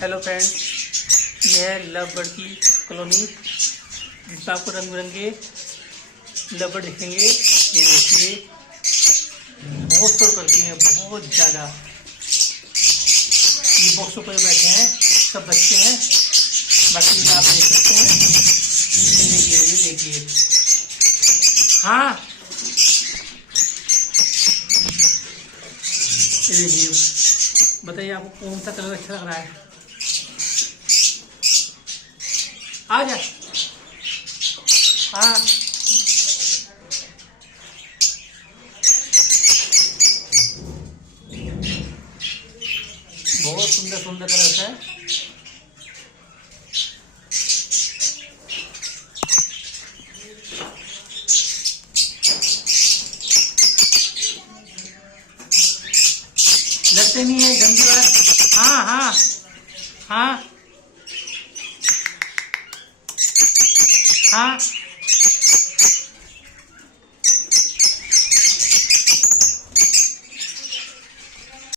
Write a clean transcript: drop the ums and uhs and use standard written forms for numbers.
Hello friends, यह है love bird की कॉलोनी जिसमें आपको रंग बिरंगे लव बर्ड दिखेंगे। ये देखिए, बहुत शोर करती हैं, बहुत ज़्यादा। ये बॉक्सों पर बैठे हैं, सब बच्चे हैं। बाकी आप देख सकते हैं। ये देखिए। हाँ, ये देखिए। बताइए आपको कौन सा कलर अच्छा लग रहा है? आ जा। हाँ, बहुत सुंदर सुंदर कलर है। लगते नहीं है, गंदी बात। हाँ हाँ हाँ हाँ।